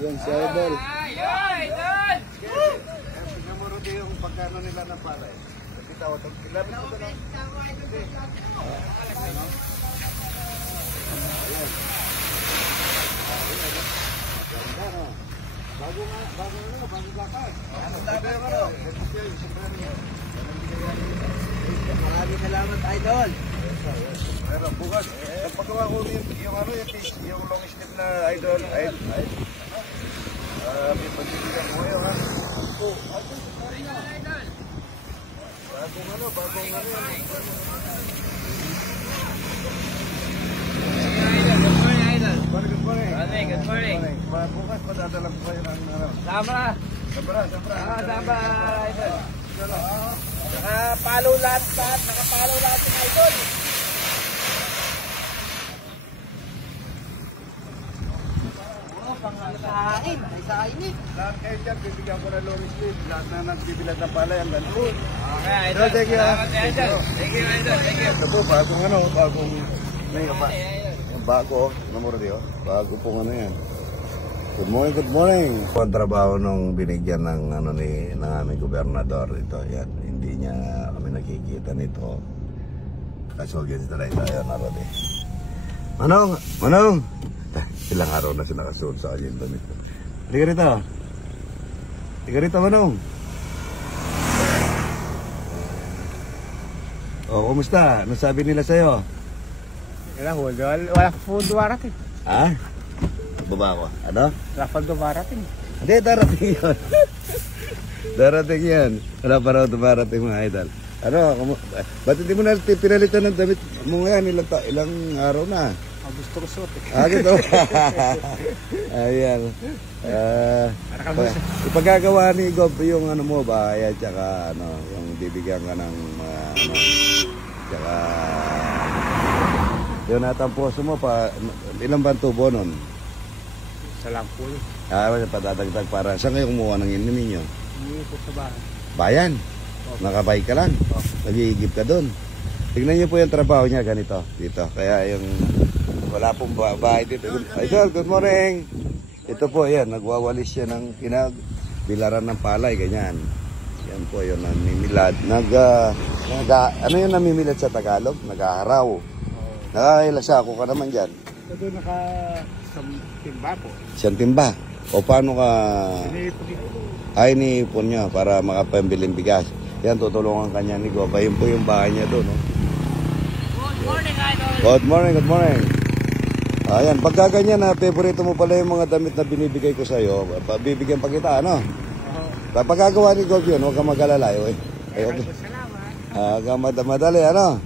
Yan si Idol. Tignan mo rin yung pagkano nila ng palay. Kasi tawag ang kilabit ko na. Bago bakal. Maraming salamat, Idol. Pero bukas, pagkawa ko yung long sleeve na Idol. May pagkiligan mo yun, ha? Bagong ano. Good morning. Bukas padadala ko kayo ng ano. Sabra. Sabra. Sabra, Idol. Nakapalo lahat. Nakapalo lahat ng Idol. Pangsain. Ay sain eh. Lahat kayo dyan, bibigyan ko na long sleeve. Lahat na nagbibilag ng palay ang ganito. Okay, Idol. Thank you. Thank you, Idol. Ito po, bagong bago, namordio. Bago pong ano yan. Good morning. Ang trabaho nung binigyan ng aming gobernador ito. Yan, hindi niya kami nakikita nito. Kasolyan sila tayo narod eh. Manong! Ilang araw na siya nakasuot sa agenda nito. Halika rito, Manong. Oh, kumusta? Ano sabi nila sa'yo? Wala po dumarating. Ha? Baba ko. Ano? Wala po dumarating. Hindi, darating yun. Darating yan. Wala pa raw dumarating mga idol. Ano? Ba't hindi mo na pinalitan ng damit mo ngayon? Ilang araw na? Gusto ko suot eh. Gitu. Ayan. Ipagagawa ni Gob yung ano mo ba? Ayan, tsaka ano, yung bibigyan ka ng tsaka yun natang puso mo pa, ilang bang tubo nun? Salang po yun. Padadagdag para, saan kayo kumuha ng inumin nyo? Hindi po sa bahay. Bayan? Nakabay ka lang? Nag-iigib ka dun? Tignan nyo po yung trabaho niya ganito, dito. Kaya yung, wala pong bahay dito. Idol, good morning! Ito po, yan, nagwawalis siya ng bilaran ng palay, ganyan. Yan po, yun, namimilad. Ano yung namimilad sa Tagalog? Nag-aaraw. Nakakilasa ako ka naman dyan. Ito timba po. Siyang timba? O paano ka... Iniipon niya para makapambiling bigas. Yan, tutulungan kanya ni Gob. Ayun po yung bahay niya doon. No? Good morning, Idol. Good morning. Ayan, pagka ganyan na, favorito mo pala yung mga damit na binibigay ko sa'yo. Bibigyan pa kita, ano? Pagkagawa ni Gob yun, huwag ka mag-alala. Okay. Madali, ano?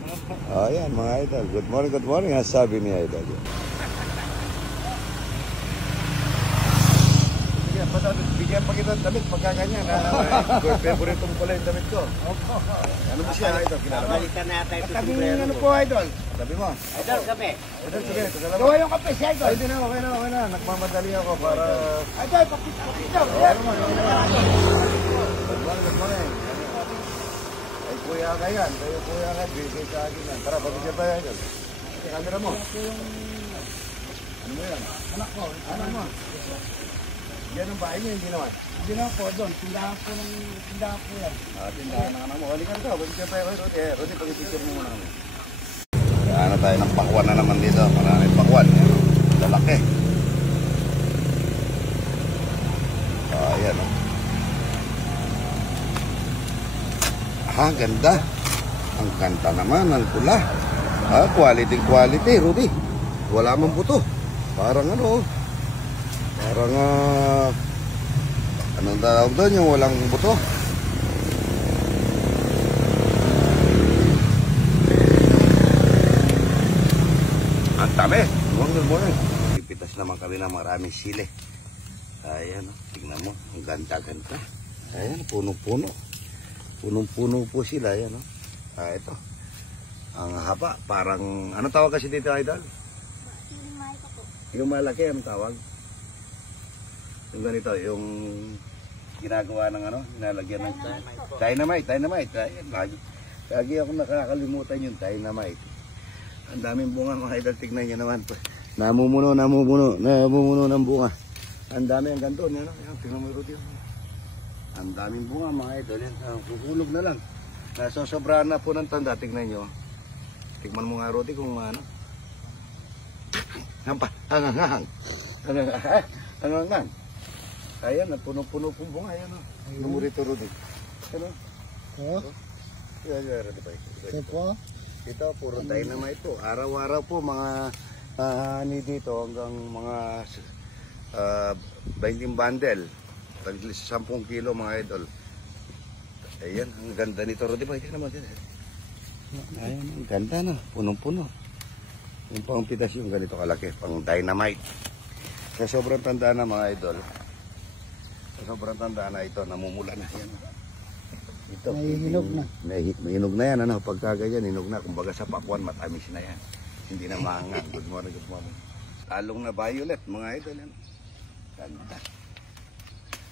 Ayan, mga idol. Good morning. Sabi ni Idol. Bigyan pa kita ng damit pagkaganyan. Favorito mo pala yung damit ko. Ano mo siya, Idol? Balikan natin ito. Tabi ano po, Idol? Tabi mo. Idol, kape. Idol, sige. Gawa yung kape si Idol. Ay, okay na. Nagmamadali ako para... Idol, pakita. Good morning. Ay, kuya ka yan. Kayo kuya ka. Bigay sa akin yan. Tara, pabigyan tayo, Idol. Camera mo. Ano mo yan? Anak ko. Ano mo? Yan ang bahay niya, hindi naman. Hindi na po doon. Tindahan po yan. Tindahan na naman. Halika ka. Pabigyan tayo kayo, Rodi. Rodi, pag-picture mo muna kami. Kaya tayo ng pakwan na naman dito. Maraming pakwan. Lalaki. Ayan, o. Ganda. Ang kanta naman, ang pula. Quality, Rudy. Wala mang buto. Parang ano, parang anong tawag doon yung walang buto? Ang dami. Good morning. Pipitas naman kami ng maraming sili. Ayan, tingnan mo. Ang ganda-ganda. Ayan, puno-puno. Punong-puno po sila, yan, no? Ito. Ang haba, parang, ano tawag kasi dito, Idol? Yung malaki, ang tawag? Yung ganito, yung ginagawa ng ano, nilalagyan ng dynamite. Lagi ako nakakalimutan yung dynamite. Ang daming bunga, mga Idol, tignan nyo naman. Namumuno ng bunga. Ang dami ang ganto. Yan, tingnan mo Rudy. Ang daming bunga mga idol. Yan, kukulog na lang. Nasosobrahan na po ng tanda. Tingnan nyo. Tingnan mo nga Rudy kung ano. Hangang. Ayan, puno-puno pong bunga. Ayan o. Lumurito Rudy. Ano? Oh, Yan, Rudy pa. ito po. Ito, puro dynamite po. Araw-araw po mga ani dito hanggang mga 20 bundle. Tag 10 kilo mga idol. Ayan, ang ganda nito. Rudy ba? Tingnan mo din. Ayan, ang ganda na. Punong-puno. Yung pang pitas yung ganito kalaki. Pang dynamite. Sa sobrang tanda na mga idol. Sa sobrang tanda na ito, namumula na. Ayan. Ito, May hinog na. May hinog na yan. Ano? Pagka ganyan, hinog na. Kumbaga sa pakwan, matamis na yan. Hindi na maangang. Good morning, good morning. Talong na violet, mga idol. Yan. Ganda.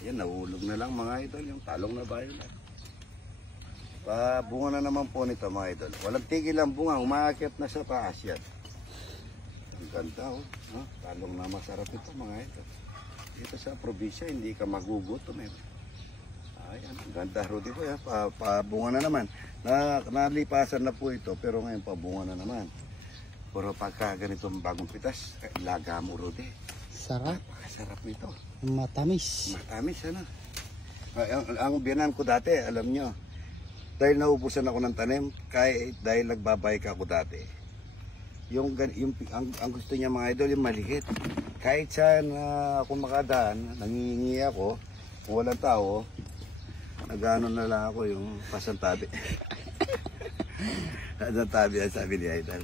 Yan, nahulog na lang mga idol. Yung talong na violet. Bunga na naman po nito mga idol. Walang tigil ang bunga. Umaakit na sa taas yan. Ang ganda oh. Talong na masarap ito mga idol. Dito sa probinsya, hindi ka magugutom eh. Ayan, ang ganda Rudy po yan. Pabunga na naman. Nalipasan na po ito, pero ngayon pabunga na naman. Pero pagka ganitong bagong pitas, laga mo Rudy. Sarap. Napakasarap nito. Matamis. Matamis ano. Ang biyanan ko dati, alam nyo, dahil naubusan ako ng tanim, dahil nagbabike ako dati. Ang gusto niya mga idol, yung maliit. Kahit saan ako makadaan, nangingi ako, kung walang tao, nagano na lang ako yung pasantabi. Pasantabi ang sabi ni Idol.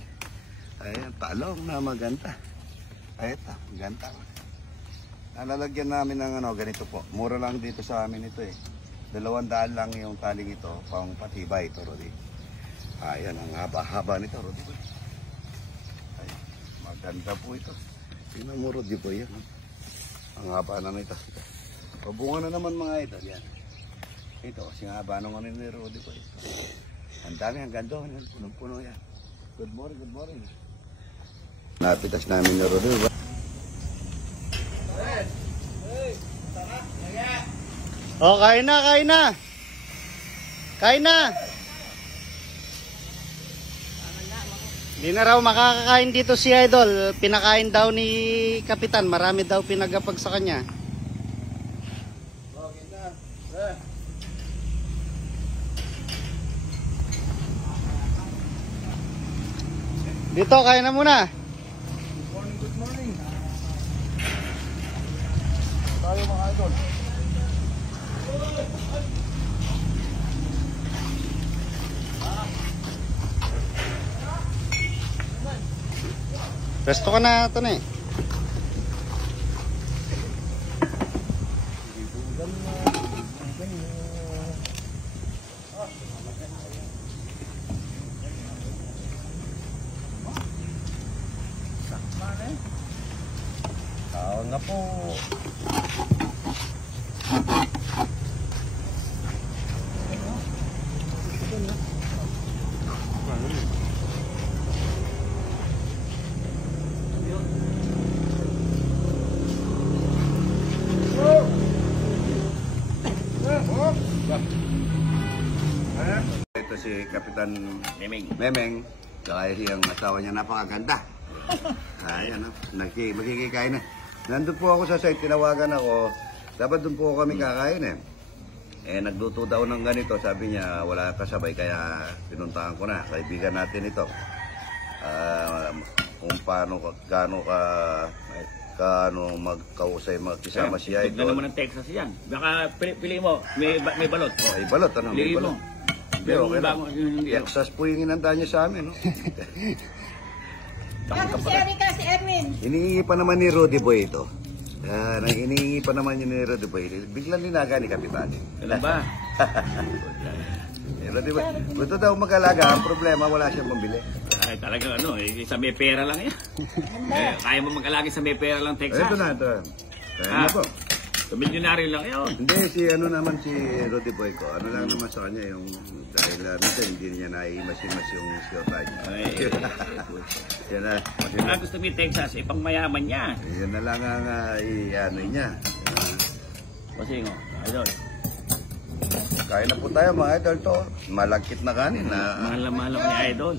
Ayan, talong na maganda. Ayan, maganda. Nalalagyan namin ng ganito po. Mura lang dito sa amin ito eh. 200 lang yung taling ito, pang patibay ito, Rudy. Ayan, ang haba-haba nito, Rudy. Ayan, maganda po ito. Tingnan mo, Rudy po yan. Ang haba na nito. Pabunga na naman mga idol yan. Ito, kasi nga haba nung ano ni Rudy po ito. Ang dami, ang ganda. Punong-puno yan. Good morning, good morning. Napitas namin ni Rudy. Oh, kain na, kain na. Kain na. Di na raw makakakain dito si Idol. Pinakain daw ni Kapitan. Marami daw pinagapag sa kanya. Dito, kain na muna. Good morning, good morning. Tayo mga idol. Resto ka na ito na eh. Tao na po. Ito si Kapitan Memeng. Kaya yung asawa niya napakaganda. Ayan, magkikikain na. Nandun po ako sa site, tinawagan ako. Dapat doon po kami kakain eh. Nagluto daw ng ganito, sabi niya wala kasabay, kaya pinuntahan ko na. Kaibigan natin ito. Kung paano magkausay, magkisama siya. Tignan naman ng Texas yan. Baka pili mo, may balot. Ay, balot, ano? May Pili balot. mo. Pero okay lang. Hindi. Texas po yung inanda niya sa amin, no? Ano si Erika, si Erwin? Hinihingi pa naman ni Rudy Boy ito. Hinihingi pa naman yun ni Rudy Boy. Biglang linaga ni Kapitan. Alam ba? Rudy Boy, gusto daw mag-alaga. Ang problema, wala siyang pambili. Ay, talagang sa may pera lang yan. Kaya mo mag-alagi sa may pera lang, Texas. Ito na, ito. Kaya na po. Milyonaryo lang yun. Hindi, si ano naman si Rudy Boyko. Ano lang naman sa kanya yung dahil minsan hindi niya naimas-imas yung siyota niya. Yan na. Ang gusto ni Texas, ipang mayaman niya. Yan na lang ang ano niya. Kasi idol. Kain na po tayo mga idol to. Malagkit na kanin na. Mahal ni idol.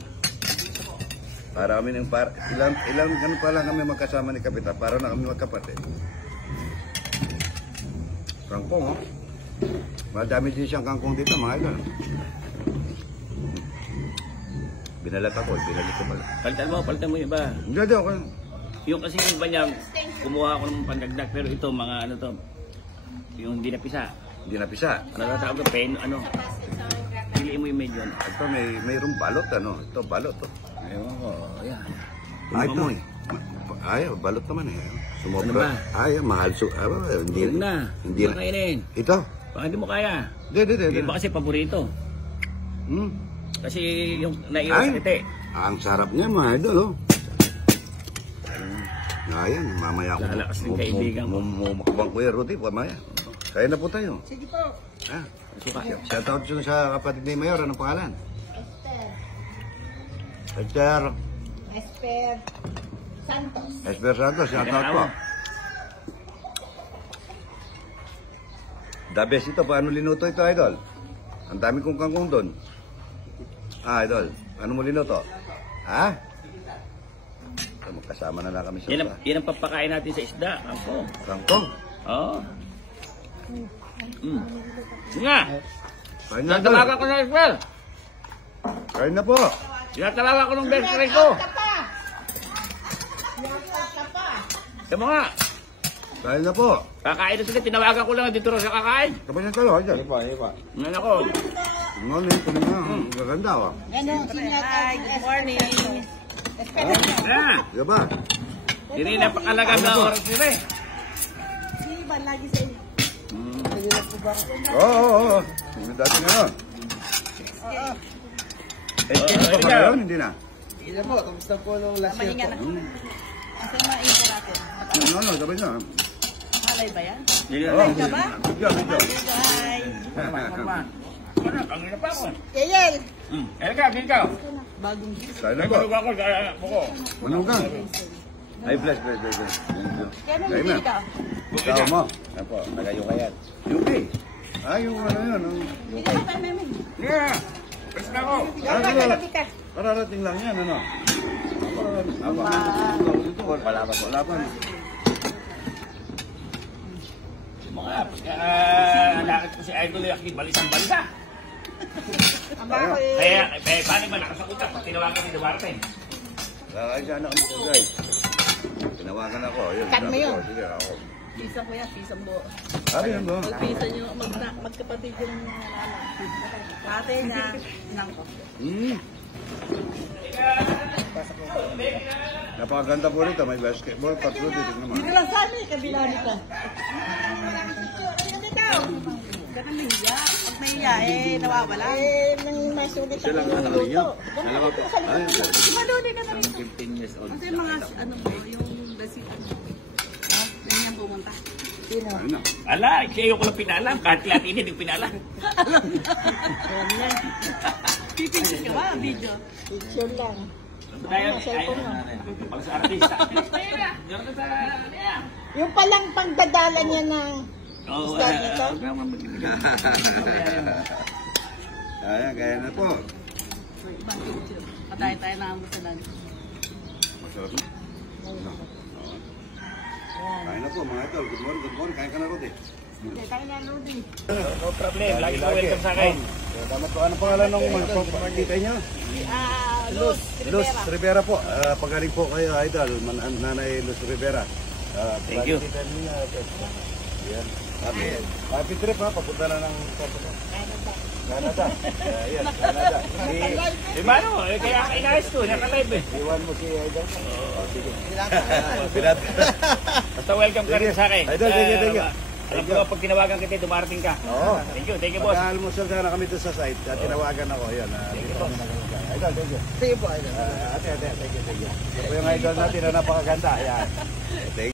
Para kami ng ilang ano pa lang kami magkasama ni Kapitan. Para na kami magkapatid. Kangkong, oh. Madami din siyang kangkong dito, mga idol. Binalat ako, binalit ko pala. Palitan mo yung iba. Hindi, ako. Yung kasi yung iba niya, kumuha ako ng pandagdag. Pero ito, mga ano to, yung hindi napisa. Hindi napisa. Ano na tawag ko, pen, ano. Piliin mo yung medyo. Ito, mayroong balot, ano. Ito, balot, to. Ewan ko, yan. Ay, ito, eh. Ay, balot naman, eh. Ano ba? Ay, mahal. Hindi Huwag na. Hindi Huwag na. kainin. Ito? Baka hindi mo kaya. Hindi. Hindi ba kasi paborito? Hmm. Kasi yung naiwas sa kiti. Ang sarap niya, mga idol, oh. Ayan, mamaya ako. Lalakas ng kaibigan ko. Mumakabang ko yan, Rudy, mamaya. Kaya na po tayo. Sige po. Ah, Suka. shoutout dun sa kapatid ni Mayor, anong pangalan? Esther. Esther. Esper. Santos. Esther Santos, shoutout po. The best ito, paano linuto ito, idol? Ang dami kong kangkong doon. Ah, idol, ano mo linuto? Ha? So, magkasama na lang kami sa Yan ang papakain natin sa isda. Ako. kangkong. Oo. Nga. Kain na, idol. Tinatawagan ko na Isabel. Kain na po. Tinatawagan ko ng best friend ko. Sa mga. Kain na po. Kakain na sila. Tinawagan ko lang dito rin sa kakain. Kapag na tayo, idol. Ngayon ako. Ano, ito na nga. Ang gaganda, oh. Hi, good morning. Ah. Di ba? Hindi napakalaga na oras nila eh. Si Ivan lagi sa inyo. Oo. Dati nga yun. Eh, pa ba yun? Hindi na. Mahinga na. Kasi mainit natin. Ano, sabi na. Malay ba yan? Oo. ka ba? Bigyan. Hi. Ano, pangina pa ako. Yayel. Elka, ikaw. Bagong gift. Kain na Ay, po. baluga ako sa buko. Manong ka. Ay, bless. Kaya Kain naman na. ka. Ikaw mo. Ako, nagayo kayat. Yuki. Ah, yung ano yun. Hindi ka pa namin. Yeah. Pwes na ako. Gabi ka. Kararating lang yan, ano? Wala pa. Mga lakad ko si Idol yung balisang balisa. Ang bako eh. Kaya paano ba nakasakuta pag tinawagan si Duarte? Ay, siya na kami po, guys. Tinawagan ako. Yun, Cut mo yun. Sige, ako. Pisa po yan, pisang buo. Ano yun ba? Pisa nyo, magkapatid yung nanana. Ate niya, inang ko. Napakaganda po rito. May basketball, tatlo dito naman. Dito lang sa amin, kabila nito. Ganun may hiya. Pag may hiya, nawawala. Nang masulit ang luto. Ganun po sa likod. Maluli ka na rin. 15 years old. Kasi mga, ano po, yung basitan. Yan yung pumunta. Sino? Ayun na. Ala, siya yung ko lang pinalam. Kahit Latin, hindi pinalam. Pipicture ka ba? Video? Picture lang. Tayo, cellphone mo. pag sa artista. Diyan ka sa, ano yan? Yung palang pagdadala niya ng Oo, isda dito. Ayan, kaya na po. Ibang picture. Patay tayo na ang musalan. Masarap na. Kain na po, mga idol. Good morning. Kain ka na, Rudy. Hindi, tayo na Rudy. No problem. Lagi ka welcome sa akin. Damat po, ano pangalan ng magpapakita niyo? Luz Luz Rivera. Rivera po. Pagaling po kayo, idol. Nanay Luz Rivera. Thank you. Yan. Happy trip ha. Papunta na ng Canada. Yan, Canada. Eh, mano, kaya inayos ko, naka-live eh. Iwan mo si idol. Sige. Basta welcome ka rin sa akin. Idol, thank you. Alam ko pag tinawagan kita, dumarating ka. Oo. Thank you boss. Pag-almusal sana kami doon sa site. Tinawagan ako. Yan. Idol, thank you. Sige po, idol. Ate, thank you. Ito po yung idol natin na napakaganda. Yan. Thank you.